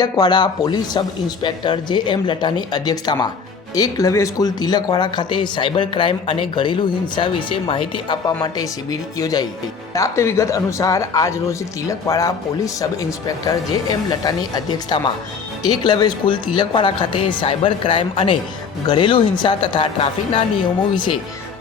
Tilakwada police sub inspector J M. લટાની અધ્યક્ષતામાં Eklavya school Tilakwada ખાતે સાયબર ક્રાઇમ અને ઘરેલું હિંસા વિશે માહિતી આપવા માટે શિબિર યોજાઈ. પ્રાપ્ત વિગત અનુસાર આજ રોજ Tilakwada police sub inspector J M. લટાની અધ્યક્ષતામાં એકલવ્ય સ્કૂલ તિલકવાડા ખાતે સાયબર ક્રાઇમ અને ઘરેલું હિંસા તથા ટ્રાફિકના નિયમો વિશે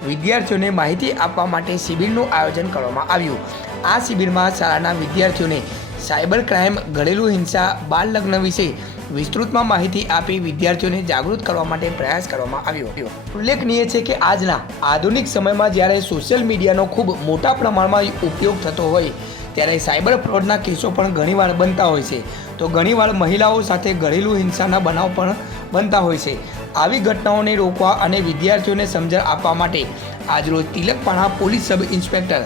વિદ્યાર્થીઓને માહિતી આપવા માટે શિબિરનું આયોજન કરવામાં આવ્યું. આ શિબિરમાં શાળાના વિદ્યાર્થીઓને સાયબર ક્રાઇમ, ઘરેલું હિંસા, બાળ લગ્ન વિશે વિસ્તૃતમાં માહિતી આપી વિદ્યાર્થીઓને જાગૃત કરવા માટે પ્રયાસ કરવામાં આવ્યો. ઉલ્લેખનીય છે કે આજના આધુનિક સમયમાં જ્યારે સોશિયલ મીડિયાનો ખૂબ મોટા પ્રમાણમાં ઉપયોગ થતો હોય ત્યારે સાયબર ફ્રોડના કેસો પણ ઘણીવાર બનતા હોય છે. તો ઘણીવાર મહિલાઓ સાથે ઘરેલું હિંસાના બનાવ પણ બનતા હોય છે. આવી ઘટનાઓને રોકવા અને વિદ્યાર્થીઓને સમજણ આપવા માટે આજરોજ Tilakwada police sub inspector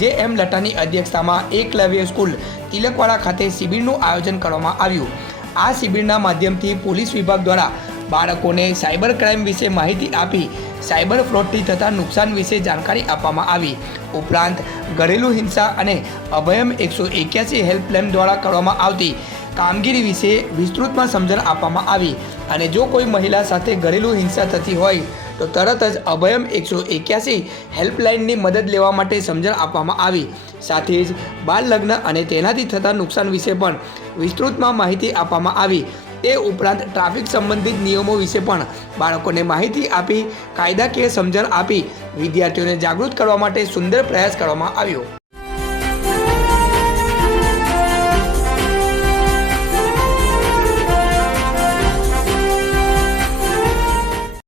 J M. લટાની અધ્યક્ષતામાં એકલવ્ય સ્કૂલ તિલકવાડા ખાતે શિબિરનું આયોજન કરવામાં આવ્યું. આ શિબિરના માધ્યમથી પોલીસ વિભાગ દ્વારા બાળકોને સાયબર ક્રાઇમ વિશે માહિતી આપી સાયબર ફ્રોડથી થતા નુકસાન વિશે જાણકારી આપવામાં આવી. ઉપરાંત ઘરેલું હિંસા અને અભયમ 181 હેલ્પલાઇન દ્વારા કરવામાં આવતી કામગીરી વિશે વિસ્તૃતમાં સમજણ આપવામાં આવી અને જો કોઈ મહિલા સાથે ઘરેલું હિંસા થતી હોય તો તરત જ અભયમ 181 હેલ્પલાઇનની મદદ લેવા માટે સમજણ આપવામાં આવી. સાથે જ બાળ લગ્ન અને તેનાથી થતા નુકસાન વિશે પણ વિસ્તૃતમાં માહિતી આપવામાં આવી. તે ઉપરાંત ટ્રાફિક સંબંધિત નિયમો વિશે પણ બાળકોને માહિતી આપી કાયદાકીય સમજણ આપી વિદ્યાર્થીઓને જાગૃત કરવા માટે સુંદર પ્રયાસ કરવામાં આવ્યો.